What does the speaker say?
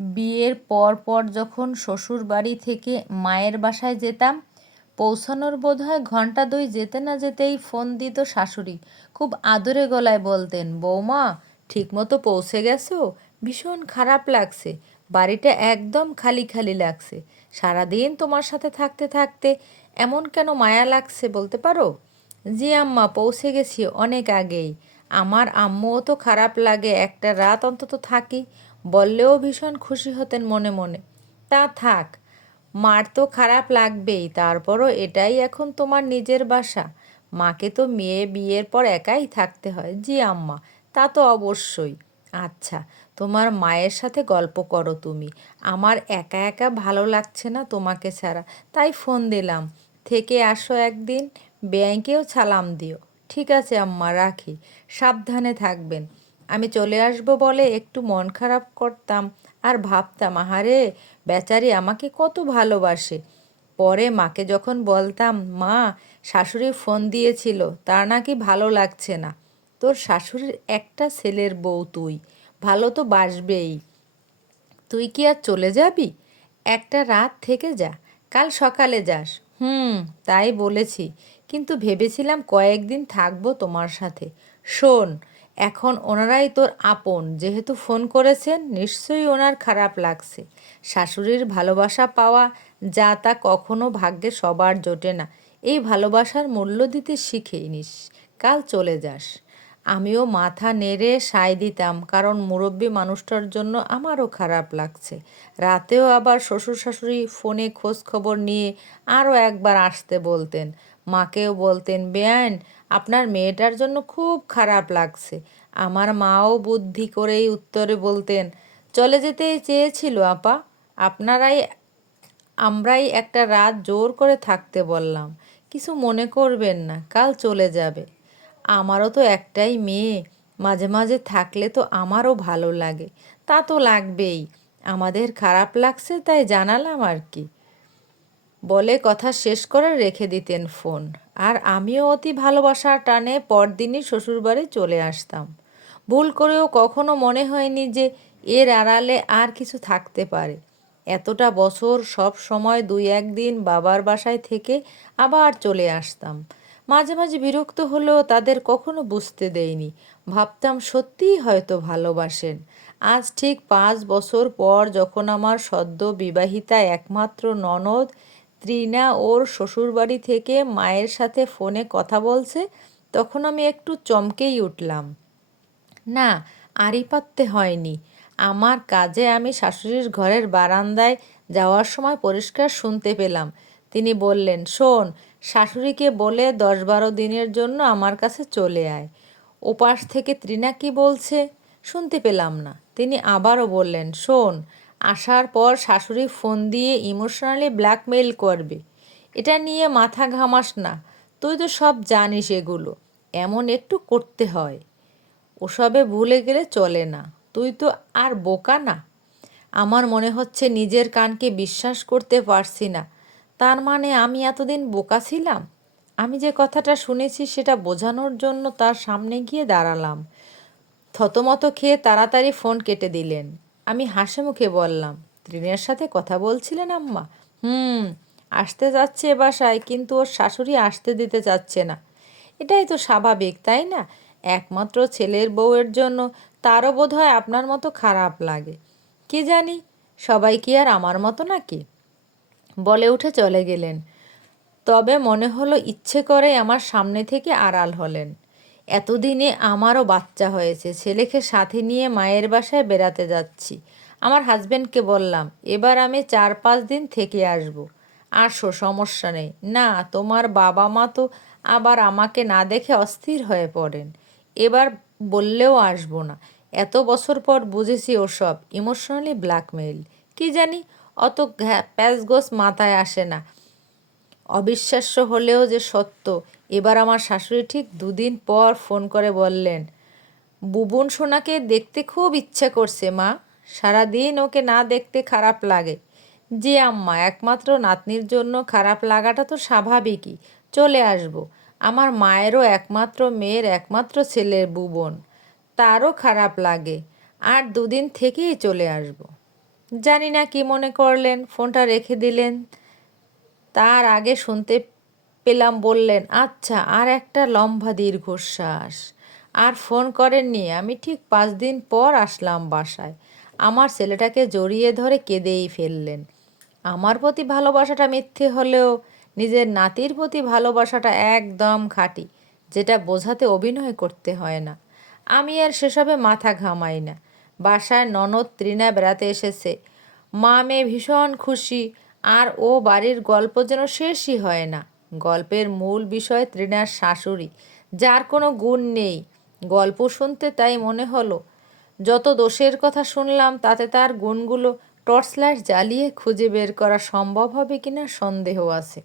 বিয়ের পর পর যখন শ্বশুর বাড়ি থেকে মায়ের বাসায় যেতাম, পৌঁছানোর বোধহয় ঘন্টা দুই যেতে না যেতেই ফোন দিত শাশুড়ি। খুব আদরে গলায় বলতেন, বৌমা ঠিকমতো পৌঁছে গেছো? ভীষণ খারাপ লাগছে, বাড়িটা একদম খালি খালি লাগছে। সারাদিন তোমার সাথে থাকতে থাকতে এমন কেন মায়া লাগছে বলতে পারো? জি আম্মা, পৌঁছে গেছি অনেক আগেই। আমার আম্মুও তো খারাপ লাগে, একটা রাত অন্তত থাকি বললেও ভীষণ খুশি হতেন মনে মনে। তা থাক, মার তো খারাপ লাগবেই, তারপরও এটাই এখন তোমার নিজের বাসা। মাকে তো মেয়ে বিয়ের পর একাই থাকতে হয়। জি আম্মা, তা তো অবশ্যই। আচ্ছা, তোমার মায়ের সাথে গল্প করো তুমি। আমার একা একা ভালো লাগছে না তোমাকে ছাড়া, তাই ফোন দিলাম। থেকে আসো একদিন, ব্যাংকেও সালাম দিও। ঠিক আছে আম্মা, রাখি। সাবধানে থাকবেন। আমি চলে আসবো বলে একটু মন খারাপ করতাম আর ভাবতাম, আহারে বেচারি আমাকে কত ভালোবাসে। পরে মাকে যখন বলতাম, মা শাশুড়ি ফোন দিয়েছিল, তার নাকি ভালো লাগছে না। তোর শাশুড়ির একটা ছেলের বউ তুই, ভালো তো বাসবেই। তুই কি আর চলে যাবি? একটা রাত থেকে যা, কাল সকালে যাস। তাই বলেছি, কিন্তু ভেবেছিলাম কয়েকদিন থাকবো তোমার সাথে। শোন, এখন ওনারাই তোর আপন, যেহেতু ফোন করেছেন নিশ্চয়ই ওনার খারাপ লাগছে। শাশুড়ির ভালোবাসা পাওয়া যা তা কখনো ভাগ্যে সবার জোটে না। এই ভালোবাসার মূল্য দিতে শিখে নিস। কাল চলে যাস। আমিও মাথা নেড়ে সায় দিতাম, কারণ মুরব্বি মানুষটার জন্য আমারও খারাপ লাগছে। রাতেও আবার শ্বশুর শাশুড়ি ফোনে খোঁজ খবর নিয়ে আরও একবার আসতে বলতেন। মাকেও বলতেন, বেয়ান আপনার মেয়েটার জন্য খুব খারাপ লাগছে। আমার মাও বুদ্ধি করেই উত্তরে বলতেন, চলে যেতেই চেয়েছিল আপা, আপনারাই আমরাই একটা রাত জোর করে থাকতে বললাম। কিছু মনে করবেন না, কাল চলে যাবে। আমারও তো একটাই মেয়ে, মাঝে মাঝে থাকলে তো আমারও ভালো লাগে। তা তো লাগবেই, আমাদের খারাপ লাগছে তাই জানালাম আর কি, বলে কথা শেষ করে রেখে দিতেন ফোন। আর আমিও অতি ভালোবাসার টানে পরদিনই শ্বশুরবাড়ি চলে আসতাম। ভুল করেও কখনো মনে হয়নি যে এর আড়ালে আর কিছু থাকতে পারে। এতটা বছর সব সময় দুই একদিন বাবার বাসায় থেকে আবার চলে আসতাম। মাঝে মাঝে বিরক্ত হলেও তাদের কখনো বুঝতে দেইনি। ভাবতাম সত্যিই হয়তো ভালোবাসেন। আজ ঠিক 5 বছর পর যখন আমার সদ্য বিবাহিতা একমাত্র ননদ ত্রিনা ওর শ্বশুরবাড়ি থেকে মায়ের সাথে ফোনে কথা বলছে, তখন আমি একটু চমকেই উঠলাম। না, আড়িপাততে হয়নি। আমার কাজে আমি শাশুড়ির ঘরের বারান্দায় যাওয়ার সময় পরিষ্কার শুনতে পেলাম। তিনি বললেন, শোন, শাশুড়িকে বলে 10-12 দিনের জন্য আমার কাছে চলে আয়। ওপাশ থেকে ত্রিনা কি বলছে শুনতে পেলাম না। তিনি আবারও বললেন, শোন, আসার পর শাশুড়ি ফোন দিয়ে ইমোশনালি ব্ল্যাকমেইল করবে। এটা নিয়ে মাথা ঘামাস না, তুই তো সব জানিস এগুলো। এমন একটু করতে হয়, ওসবে ভুলে গেলে চলে না। তুই তো আর বোকা না। আমার মনে হচ্ছে নিজের কানকে বিশ্বাস করতে পারছি না। তার মানে আমি এতদিন বোকা ছিলাম? আমি যে কথাটা শুনেছি সেটা বোঝানোর জন্য তার সামনে গিয়ে দাঁড়ালাম। থতমত খেয়ে তাড়াতাড়ি ফোন কেটে দিলেন। আমি হাসি মুখে বললাম, ত্রিনের সাথে কথা বলছিলেন আম্মা? হুম, আসতে যাচ্ছে এ বাসায়, কিন্তু ওর শাশুড়ি আসতে দিতে চাচ্ছে না। এটাই তো স্বাভাবিক, তাই না? একমাত্র ছেলের বউয়ের জন্য তারও বোধহয় আপনার মতো খারাপ লাগে। কি জানি, সবাই কি আর আমার মতো নাকি? বলে উঠে চলে গেলেন। তবে মনে হলো ইচ্ছে করেই আমার সামনে থেকে আড়াল হলেন। এতদিনে আমারও বাচ্চা হয়েছে, ছেলেকে সাথে নিয়ে মায়ের বাসায় বেড়াতে যাচ্ছি। আমার হাজবেন্ডকে বললাম, এবার আমি 4-5 দিন থেকে আসব। আসো, সমস্যা নেই। না, তোমার বাবা মা তো আবার আমাকে না দেখে অস্থির হয়ে পড়েন। এবার বললেও আসবো না। এত বছর পর বুঝেছি ওসব ইমোশনালি ব্ল্যাকমেইল। কি জানি, অত প্যাচগোছ মাথায় আসে না। অবিশ্বাস্য হলেও যে সত্য। এবার আমার শাশুড়ি ঠিক 2 দিন পর ফোন করে বললেন, বুবুন সোনাকে দেখতে খুব ইচ্ছে করছে মা, সারাদিন ওকে না দেখতে খারাপ লাগে। জি আম্মা, একমাত্র নাতনির জন্য খারাপ লাগাটা তো স্বাভাবিকই। চলে আসব। আমার মায়েরও একমাত্র মেয়ের একমাত্র ছেলের বুবন, তারও খারাপ লাগে। আর 2 দিন থেকেই চলে আসব। জানি না কি মনে করলেন, ফোনটা রেখে দিলেন। তার আগে শুনতে পেলাম বললেন, আচ্ছা। আর একটা লম্বা দীর্ঘশ্বাস। আর ফোন করেননি। আমি ঠিক 5 দিন পর আসলাম বাসায়। আমার ছেলেটাকে জড়িয়ে ধরে কেঁদেই ফেললেন। আমার প্রতি ভালোবাসাটা মিথ্যে হলেও নিজের নাতির প্রতি ভালোবাসাটা একদম খাঁটি, যেটা বোঝাতে অভিনয় করতে হয় না। আমি আর সেসবে মাথা ঘামাই না। বাসায় ননদ ত্রিনা বেড়াতে এসেছে। মা মেয়ে ভীষণ খুশি। আর ও বাড়ির গল্প যেন শেষই হয় না। গল্পের মূল বিষয় ত্রিনার শাশুড়ি, যার কোনো গুণ নেই। গল্প শুনতে তাই মনে হলো, যত দোষের কথা শুনলাম তাতে তার গুণগুলো টর্চলাইট জ্বালিয়ে খুঁজে বের করা সম্ভব হবে কিনা সন্দেহ আছে।